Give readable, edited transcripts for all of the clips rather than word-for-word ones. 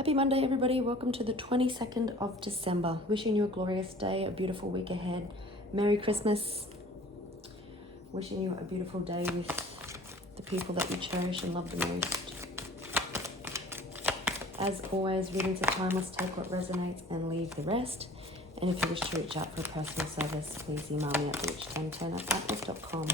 Happy Monday, everybody. Welcome to the 22nd of December. Wishing you a glorious day, a beautiful week ahead. Merry Christmas. Wishing you a beautiful day with the people that you cherish and love the most. As always, readings are timeless. Take what resonates and leave the rest. And if you wish to reach out for a personal service, please email me at witch1010@atlas.com.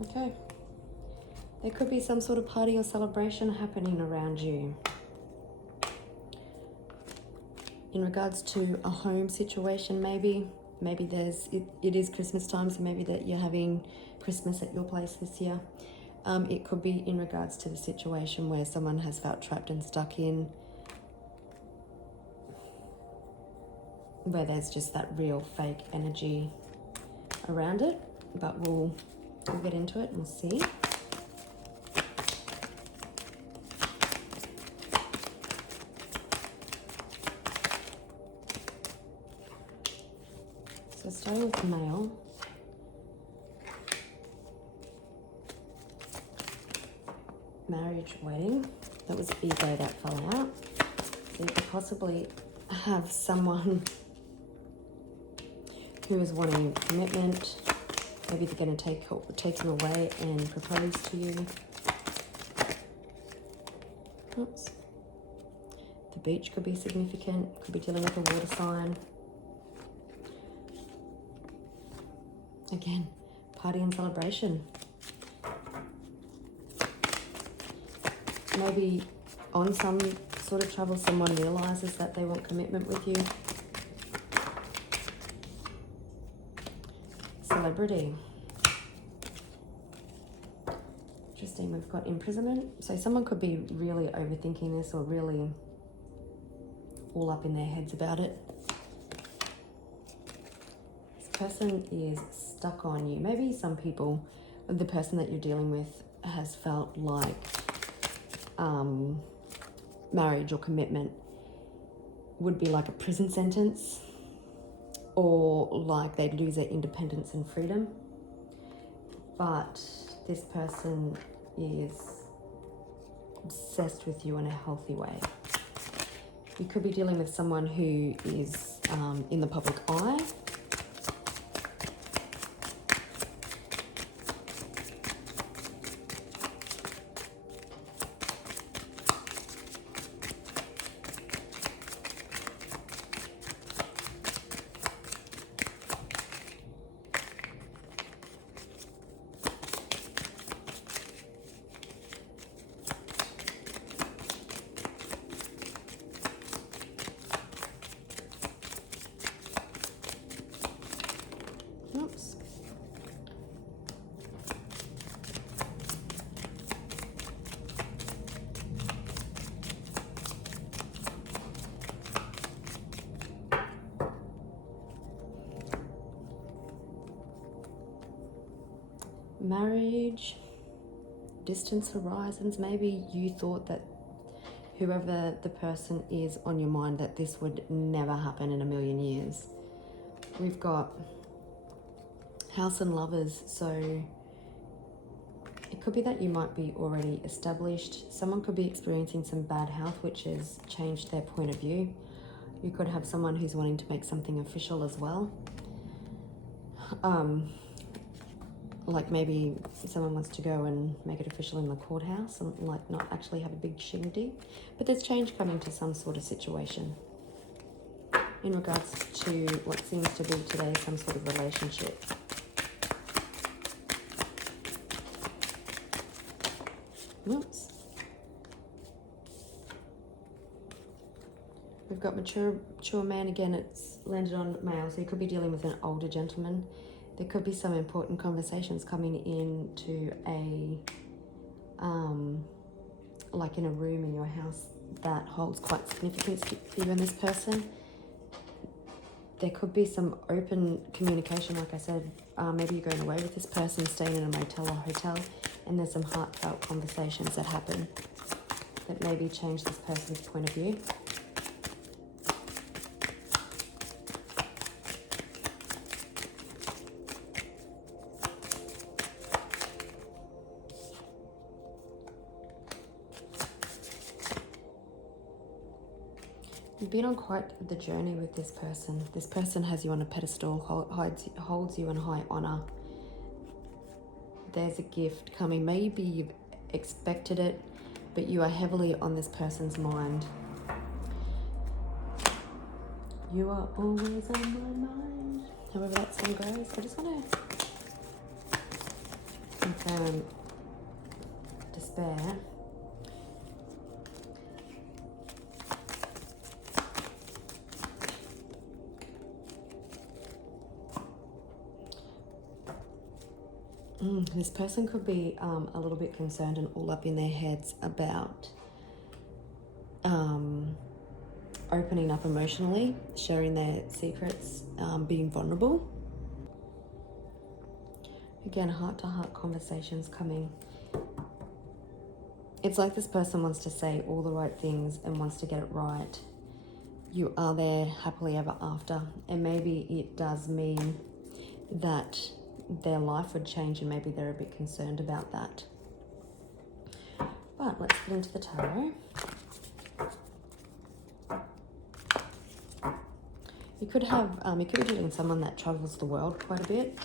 Okay. There could be some sort of party or celebration happening around you. In regards to a home situation, maybe it is Christmas time, so maybe that you're having Christmas at your place this year. It could be in regards to the situation where someone has felt trapped and stuck in, where there's just that real fake energy around it, but we'll get into it and we'll see. So starting with the male, marriage, wedding, that was ego that fell out. So you could possibly have someone who is wanting commitment. Maybe they're going to take him away and propose to you. Oops. The beach could be significant. Could be dealing with a water sign. Again, party and celebration. Maybe on some sort of trouble, someone realizes that they want commitment with you. Celebrity. Interesting, we've got imprisonment. So someone could be really overthinking this or really all up in their heads about it. This person is stuck on you. Maybe some people, the person that you're dealing with has felt like marriage or commitment would be like a prison sentence, or like they'd lose their independence and freedom. But this person is obsessed with you in a healthy way. You could be dealing with someone who is in the public eye. Oops. Marriage, distance horizons. Maybe you thought that whoever the person is on your mind, that this would never happen in a million years. We've got House and Lovers, so it could be that you might be already established. Someone could be experiencing some bad health, which has changed their point of view. You could have someone who's wanting to make something official as well. Like maybe someone wants to go and make it official in the courthouse and like not actually have a big shindig. But there's change coming to some sort of situation in regards to what seems to be today some sort of relationship. Oops. We've got mature man again. It's landed on male, so you could be dealing with an older gentleman. There could be some important conversations coming into a, like in a room in your house that holds quite significance for you and this person. there could be some open communication, like I said. Maybe you're going away with this person, staying in a motel or hotel, and there's some heartfelt conversations that happen that maybe change this person's point of view. You've been on quite the journey with this person. This person has you on a pedestal, holds you in high honor. There's a gift coming. Maybe you've expected it, but you are heavily on this person's mind. You are always on my mind. However that song goes. I just want to confirm despair. This person could be a little bit concerned and all up in their heads about opening up emotionally, sharing their secrets, being vulnerable. Again, heart-to-heart conversations coming. It's like this person wants to say all the right things and wants to get it right. You are there happily ever after, and maybe it does mean that their life would change and maybe they're a bit concerned about that. But let's get into the tarot. You could be dating someone that travels the world quite a bit.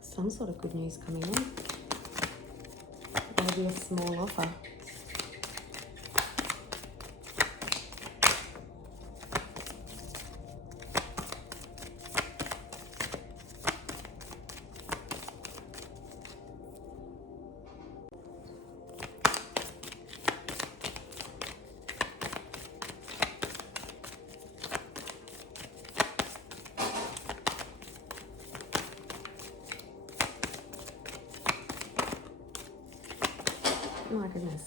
Some sort of good news coming in. Maybe a small offer. Oh my goodness.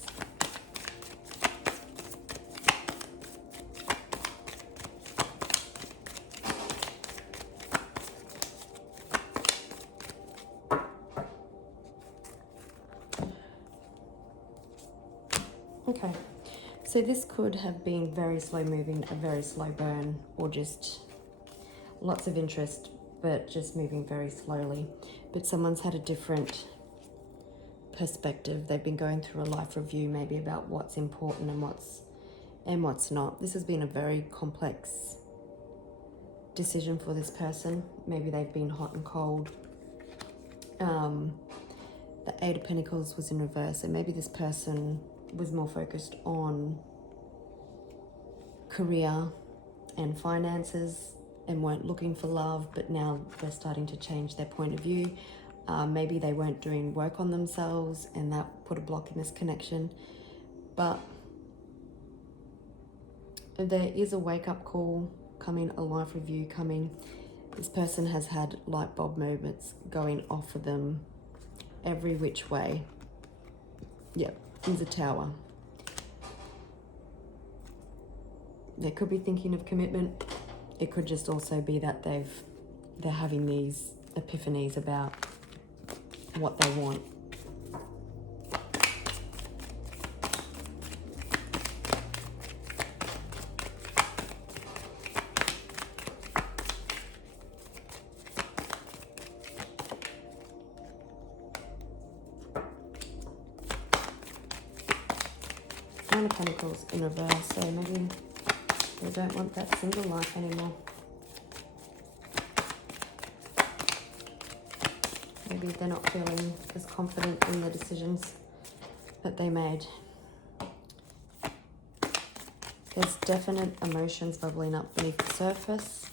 Okay, so this could have been very slow moving, a very slow burn, or just lots of interest, but just moving very slowly. But someone's had a different perspective. They've been going through a life review, maybe about what's important and what's not. This has been a very complex decision for this person. Maybe they've been hot and cold. The Eight of Pentacles was in reverse, and maybe this person was more focused on career and finances and weren't looking for love, but now they're starting to change their point of view. Maybe they weren't doing work on themselves and that put a block in this connection. But there is a wake-up call coming, a life review coming. This person has had light bulb moments going off of them every which way. Yep, here's a Tower. They could be thinking of commitment. It could just also be that they're having these epiphanies about what they want. Nine of Pentacles in reverse, so maybe they don't want that single life anymore. Maybe they're not feeling as confident in the decisions that they made. There's definite emotions bubbling up beneath the surface.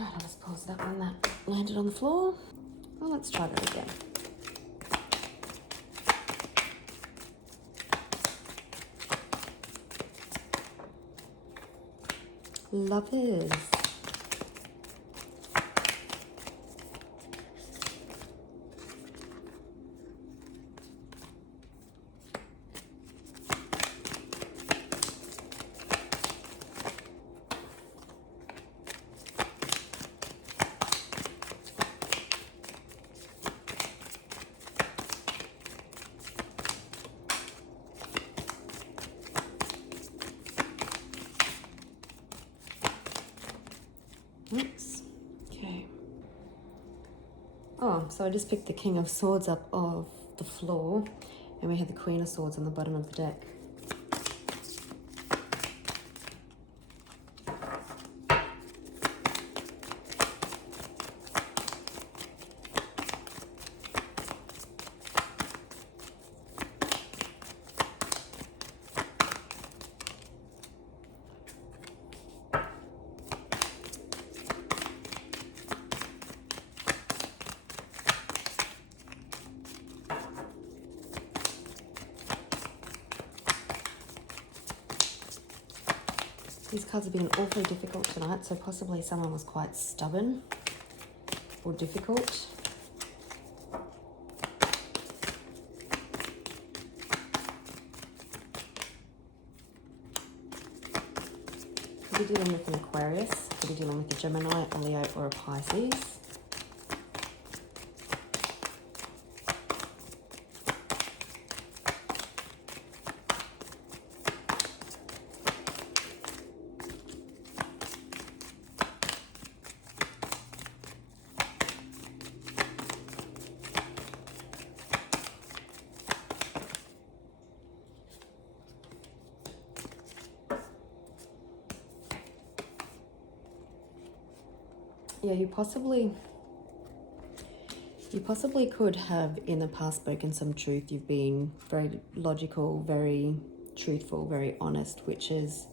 Alright, I'll just pause that one that landed on the floor. Well, let's try that again. Lovers. Oops. Okay. Oh, so I just picked the King of Swords up off the floor, and we had the Queen of Swords on the bottom of the deck. These cards have been awfully difficult tonight, so possibly someone was quite stubborn or difficult. Could be dealing with an Aquarius, could be dealing with a Gemini, a Leo, or a Pisces. Yeah, you possibly could have in the past spoken some truth. You've been very logical, very truthful, very honest, which is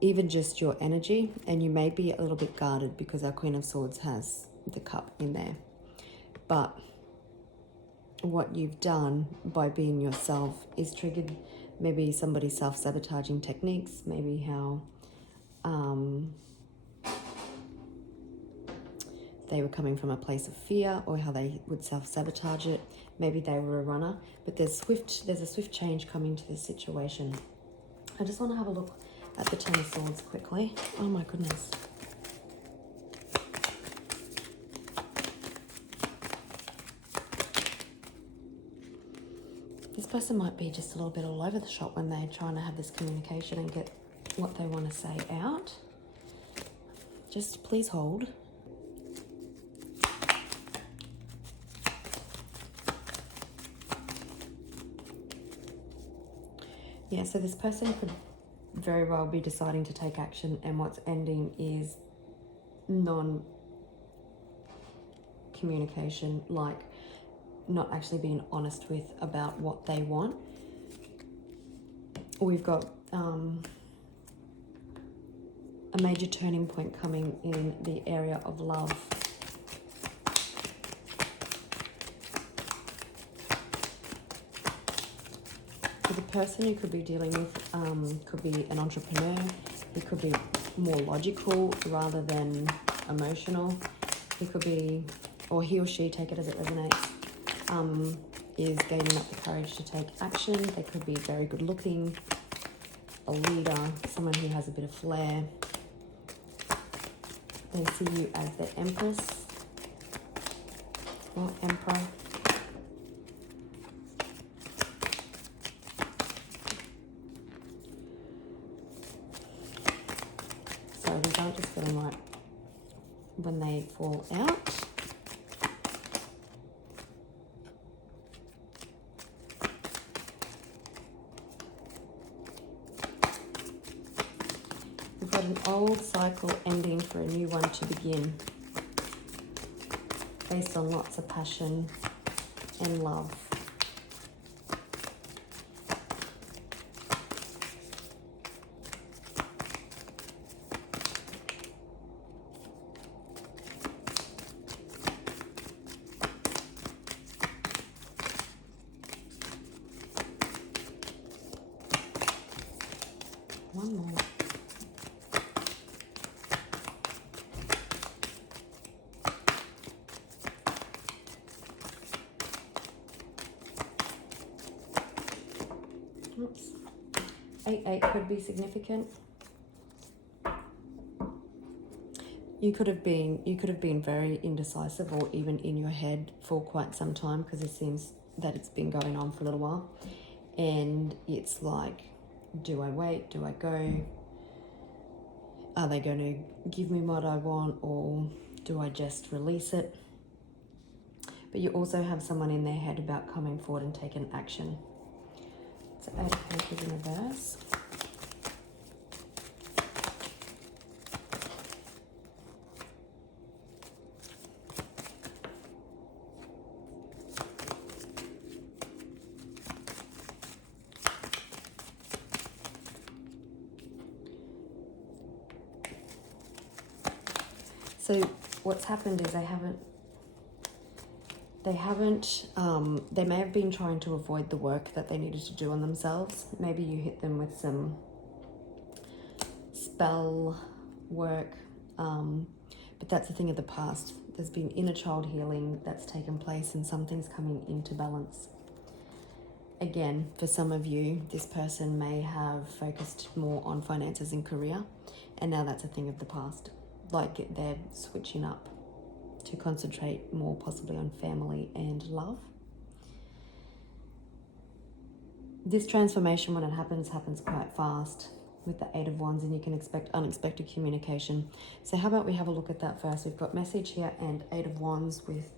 even just your energy, and you may be a little bit guarded because our Queen of Swords has the cup in there. But what you've done by being yourself is triggered maybe somebody's self-sabotaging techniques, maybe how they were coming from a place of fear, or how they would self-sabotage it. Maybe they were a runner, but there's a swift change coming to this situation. I just want to have a look at the Ten of Swords quickly. Oh my goodness. This person might be just a little bit all over the shop when they're trying to have this communication and get what they want to say out. Just please hold. Yeah, so this person could very well be deciding to take action, and what's ending is non-communication, like not actually being honest with about what they want. We've got a major turning point coming in the area of love. So the person you could be dealing with could be an entrepreneur. He could be more logical rather than emotional. He could be, or he or she, take it as it resonates, is gaining up the courage to take action. They could be very good looking, a leader, someone who has a bit of flair. They see you as the Empress or Emperor. So these aren't just feeling right when they fall out. We've got an old cycle ending for a new one to begin, based on lots of passion and love. 8 could be significant. You could have been very indecisive or even in your head for quite some time, because it seems that it's been going on for a little while. And it's like, do I wait? Do I go? Are they going to give me what I want, or do I just release it? But you also have someone in their head about coming forward and taking action. So 8 of Pentacles in reverse. So what's happened is they may have been trying to avoid the work that they needed to do on themselves. Maybe you hit them with some spell work, but that's a thing of the past. There's been inner child healing that's taken place, and something's coming into balance. Again, for some of you, this person may have focused more on finances and career, and now that's a thing of the past. Like they're switching up to concentrate more possibly on family and love. This transformation, when it happens quite fast with the 8 of Wands, and you can expect unexpected communication. So how about we have a look at that first? We've got message here and 8 of Wands with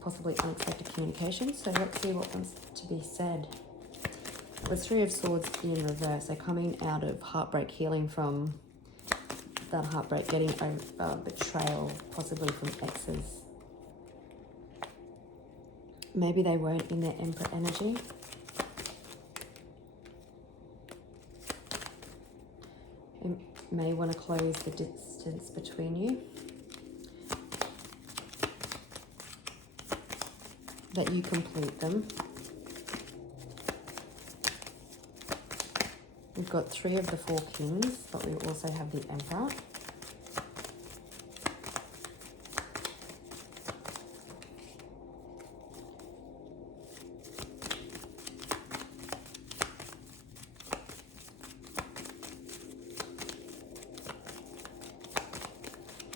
possibly unexpected communication. So let's see what wants to be said. The 3 of Swords in reverse. They're coming out of heartbreak, healing from that heartbreak, getting a betrayal, possibly from exes. Maybe they weren't in their Emperor energy. You may want to close the distance between you. That you complete them. We've got 3 of the 4 Kings, but we also have the Emperor.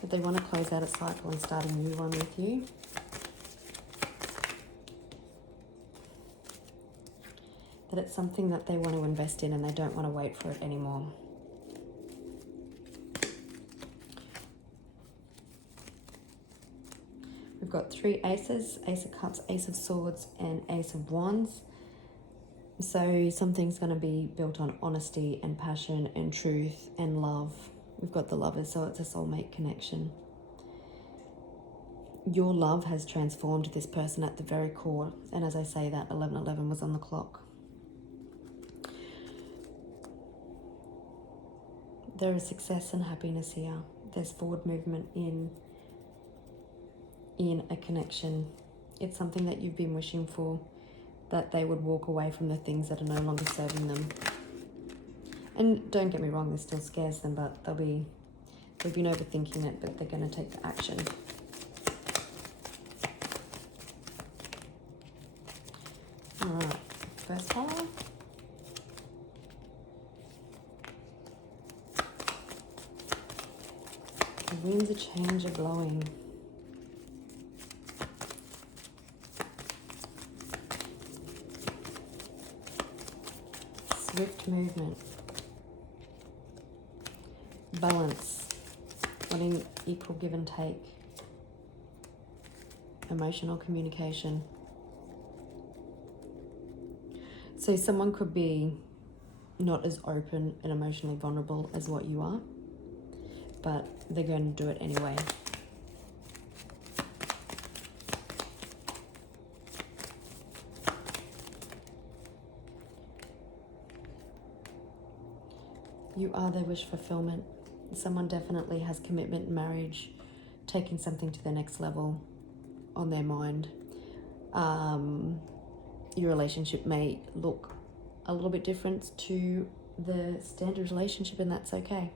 But they want to close out a cycle and start a new one with you. That it's something that they want to invest in and they don't want to wait for it anymore. We've got 3 aces, Ace of Cups, Ace of Swords, and Ace of Wands. So something's going to be built on honesty and passion and truth and love. We've got the Lovers, so it's a soulmate connection. Your love has transformed this person at the very core. And as I say that, 11:11 was on the clock. There is success and happiness here. There's forward movement in a connection. It's something that you've been wishing for, that they would walk away from the things that are no longer serving them. And don't get me wrong, this still scares them, but they've been overthinking it, but they're going to take the action. All right, first pile. The winds of change are blowing. Swift movement. Balance. Wanting equal give and take. Emotional communication. So someone could be not as open and emotionally vulnerable as what you are, but they're going to do it anyway. You are their wish fulfillment. Someone definitely has commitment, marriage, taking something to the next level on their mind. Your relationship may look a little bit different to the standard relationship, and that's okay.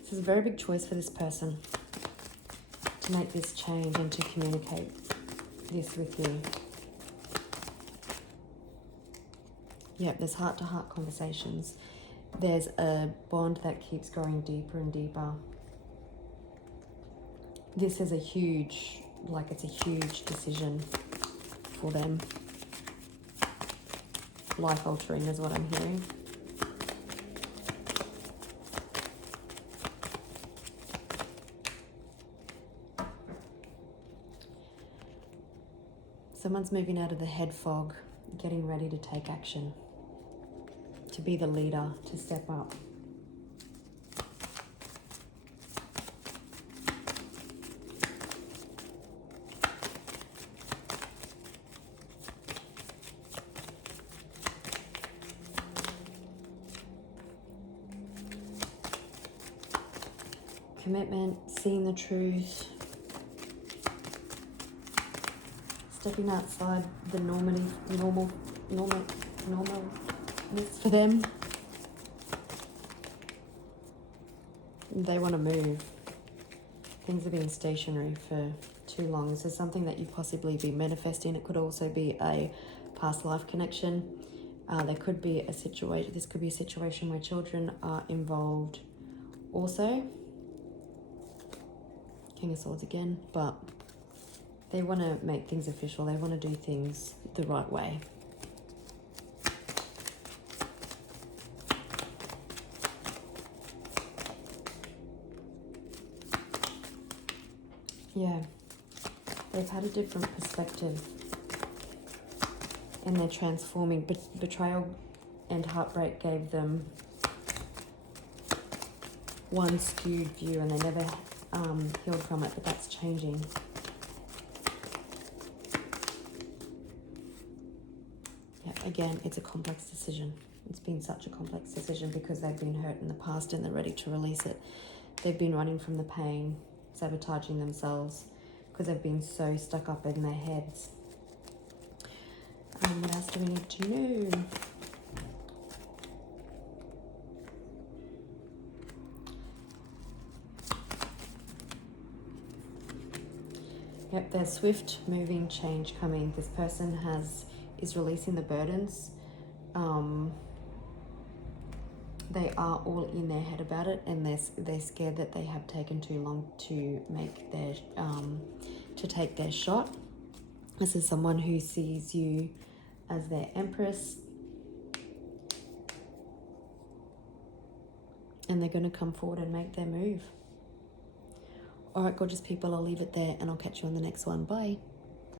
This is a very big choice for this person to make this change and to communicate. this with you. Yep, there's heart-to-heart conversations. There's a bond that keeps growing deeper and deeper. This is a huge, like it's a huge decision for them. Life-altering is what I'm hearing. Someone's moving out of the head fog, getting ready to take action, to be the leader, to step up. Commitment, seeing the truth, stepping outside the normalness for them. They want to move. Things have been stationary for too long. This is something that you possibly be manifesting. It could also be a past life connection. There could be a situation. This could be a situation where children are involved also. King of Swords again, but they want to make things official. They want to do things the right way. Yeah, they've had a different perspective and they're transforming. Betrayal and heartbreak gave them one skewed view and they never healed from it, but that's changing. Yeah, again, it's a complex decision. It's been such a complex decision because they've been hurt in the past and they're ready to release it. They've been running from the pain, sabotaging themselves because they've been so stuck up in their heads. What else do we need to know? Yep, there's swift moving change coming. This person is releasing the burdens. They are all in their head about it, and they're scared that they have taken too long to make their to take their shot. This is someone who sees you as their empress, and they're going to come forward and make their move. All right, gorgeous people, I'll leave it there and I'll catch you on the next one. Bye.